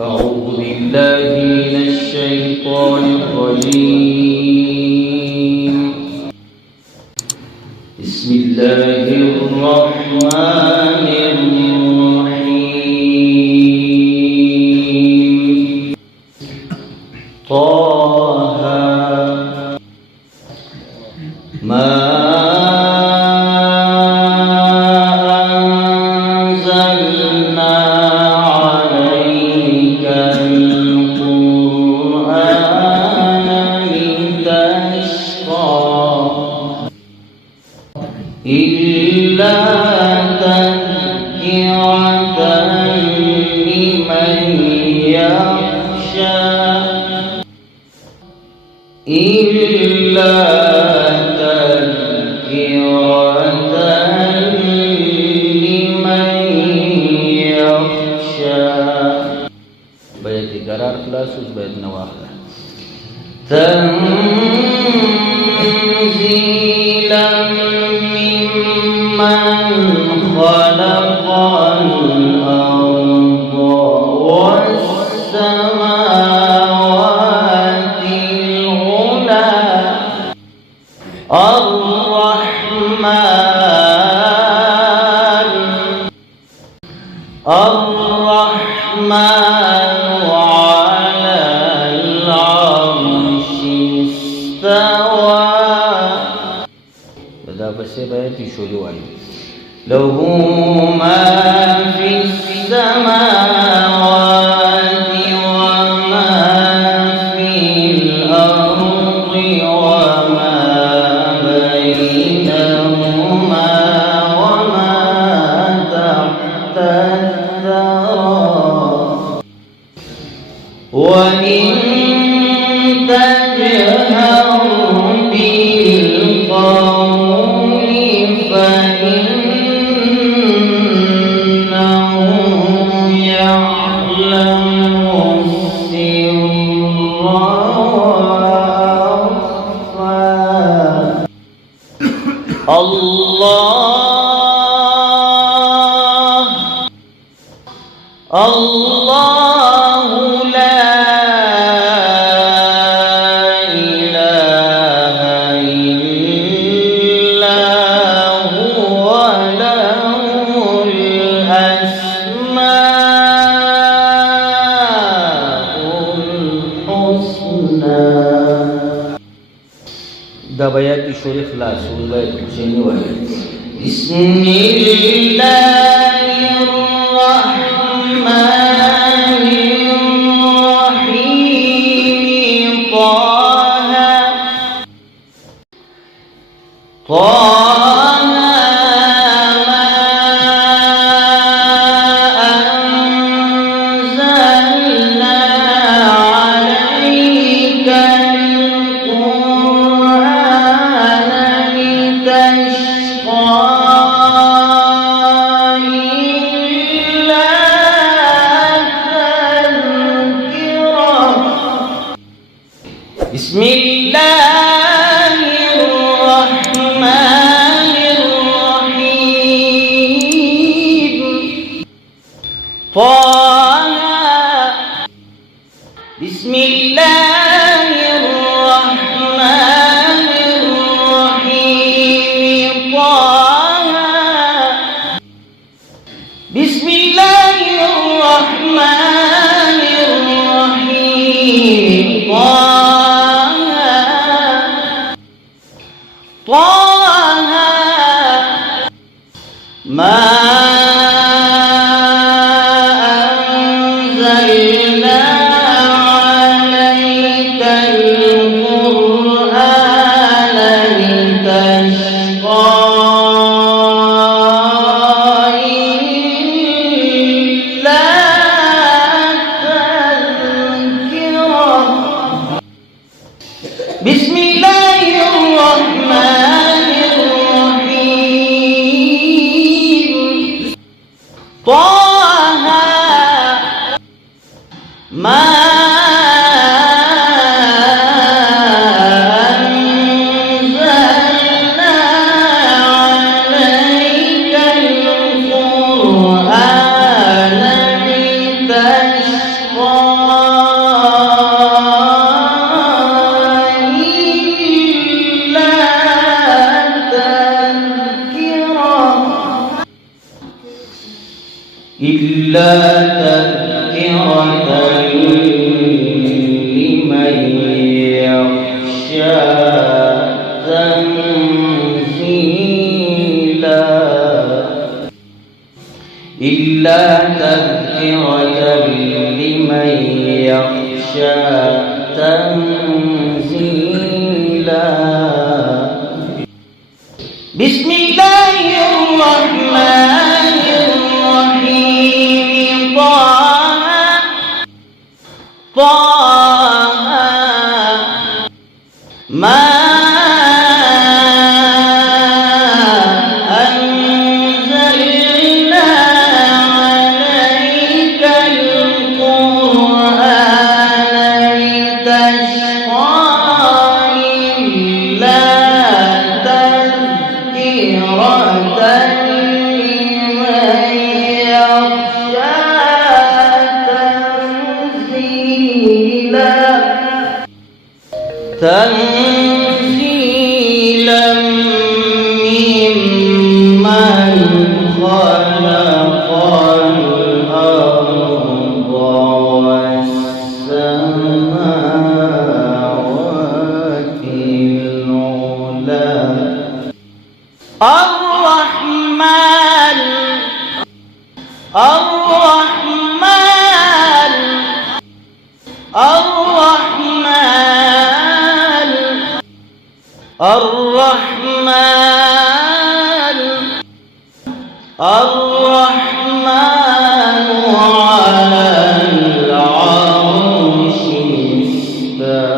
أعوذ بالله من الشيطان الرجيم. بسم الله الرحمن الرحيم. طه ما أنزلنا عليك القرآن لتشقى إلا تذكرة لمن يخشى إلا تذكرة لمن يخشى. بيت قرار خلاص بيت نواخذ. تنزيلا ممن خلق الأرض والسماوات العلى الرحمن على العرش استوى. بدأ بس بيتي شو لوعي له ما في السماوات وما في الأرض وما بينهما وما تحت الثرى. وإن تجهر بالقول فإنه يعلم السر وأخفى. الله لا إله إلا هو له الأسماء الحسنى. دا بيات شوري خلاص والبيت حسيني وحيد. بسم الله الرحمن الرحيم. طه ما أنزلنا عليك القرآن لتشقى إلا تذكرة. بسم الله الرحمن الرحيم. طه بسم الله الرحمن الرحيم. طه بسم الله الرحمن الرحيم. طه ما أنزلنا عليك القرآن لتشقى إلا تذكرة. بسم الله الرحمن الرحيم. طه ما أنزلنا عليك القرآن لتشقى لمن يخشى تنزيلا إلا تذكرة لمن يخشى تنزيلا. بسم الله الرحمن الرحيم. طه ما أنزلنا عليك القرآن لتشقى إلا تذكرة لمن يخشى تنزيلا ممن خلق الأرض والسماوات العلى. الرحمن الرحمن الرحمن الرحمن الرحمن على العرش استوى.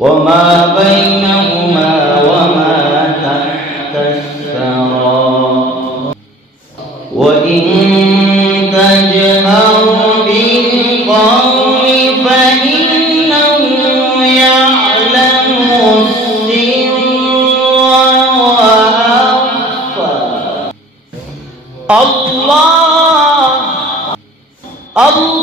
وما بينهما وما تحت الثرى. وإن تجهر بالقول فإنه يعلم السر وأخفى. الله الله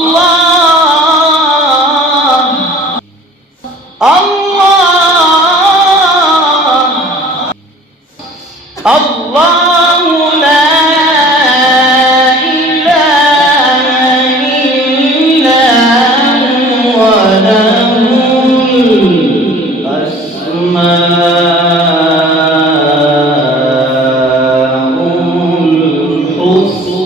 الله لا إله إلا هو له الأسماء الحسنى.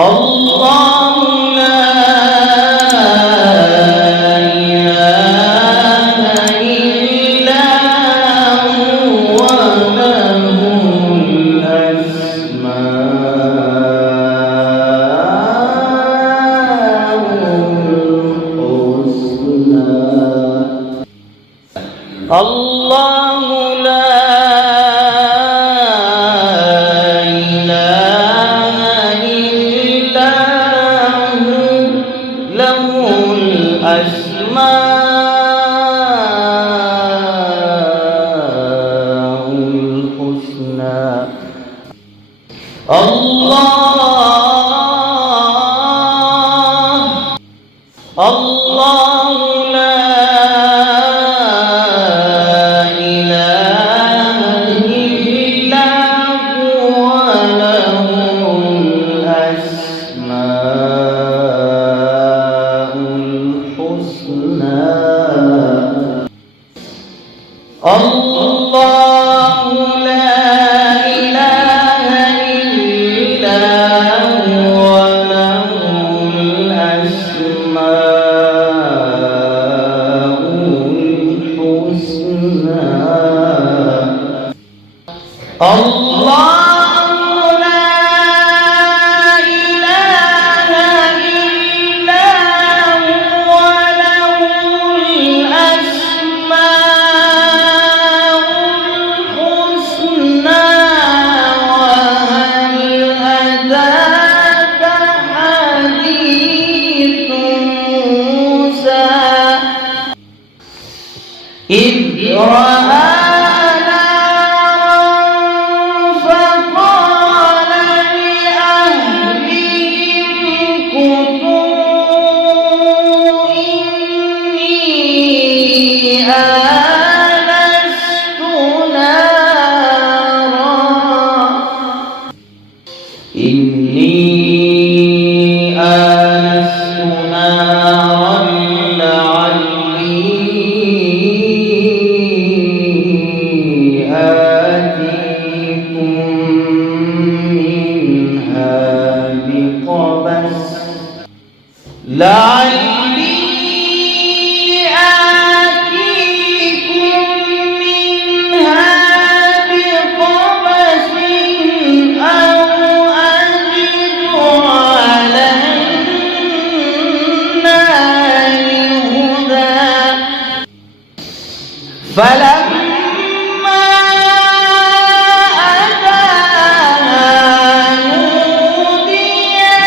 الله لا الله لا إله إلا هو له الأسماء الحسنى. الله لا الله لا إله إلا هو له الأسماء الحسنى. الله لا إله إلا هو رأى نارا فقال لأهلهم كثوا إني آنست نارا لعلي آتيكم منها بقبس أو أجد على النار هدى فلما أتاها نودي يا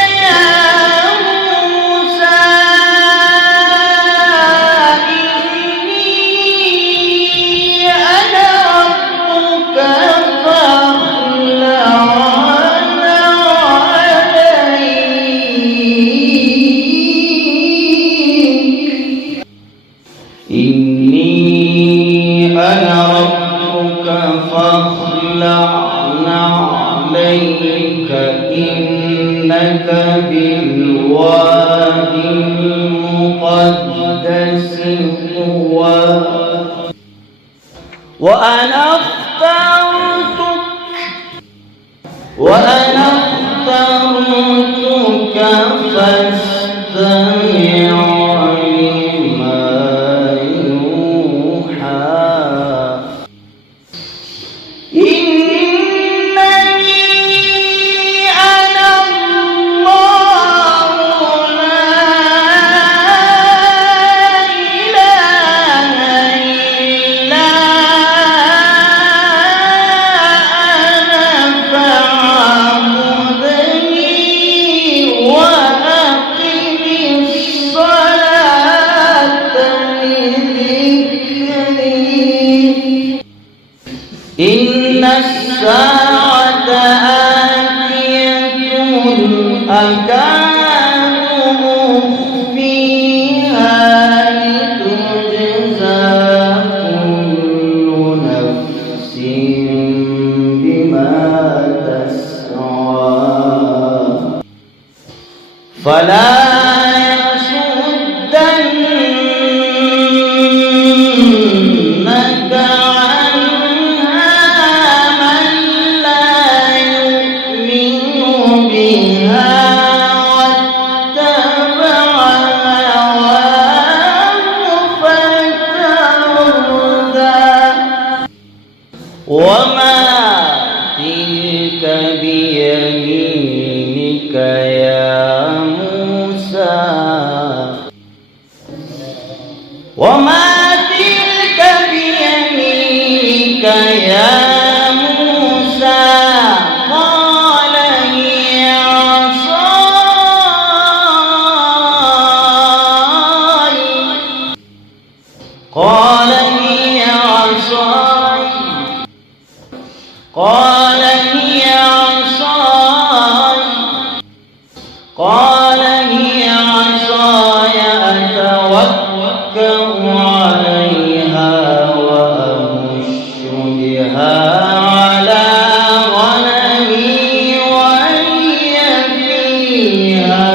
موسى إني أنا ربك فاخلع عليك أنا ربك فاخلع عليك إنك بالوادي المقدس طوى وأنا اخترتك فاستمع لما يوحى إنني أنا الله لا إله إلا أنا فاعبدني وأقم الصلاة لذكري إن الساعة آتية أكاد أخفيها لتجزى كل نفس بما تسعى فلا يصدنك عنها من لا يؤمن بها واتبع هواه فتردى وما تلك بيمينك يا موسى وما تلك بيمينك يا موسى قال هي عصاي قال هي عصاي قال هي عصاي قال هي عصاي أتوكأ عليها وأهش بها على غنمي ولي فيها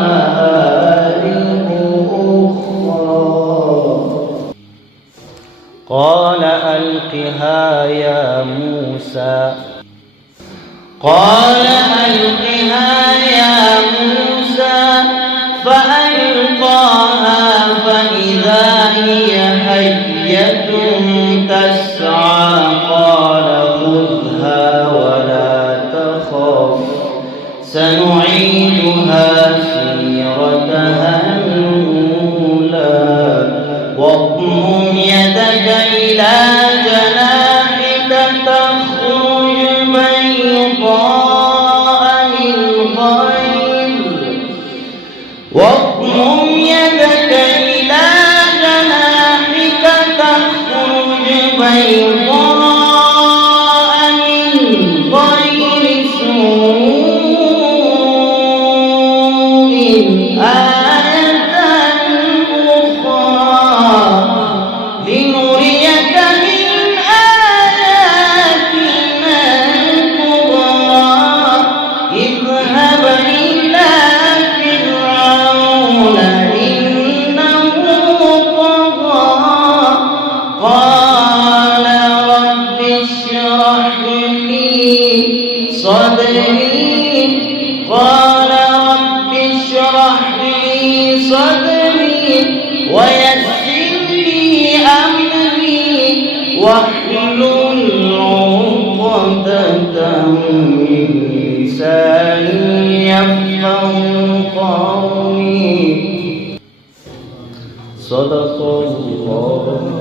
مآرب أخرى قال ألقها يا موسى قال ألقها يا موسى فألقاها فإذا هي حية تسعى قال خذها ولا تخف سنعيدها سيرتها الأولى واضمم يدك إلى جناحك تخرج بيضاء صدري قال رب اشرح لي صدري ويسر لي أمري واحلل عقدة من لساني يفقهوا قولي. صدق الله.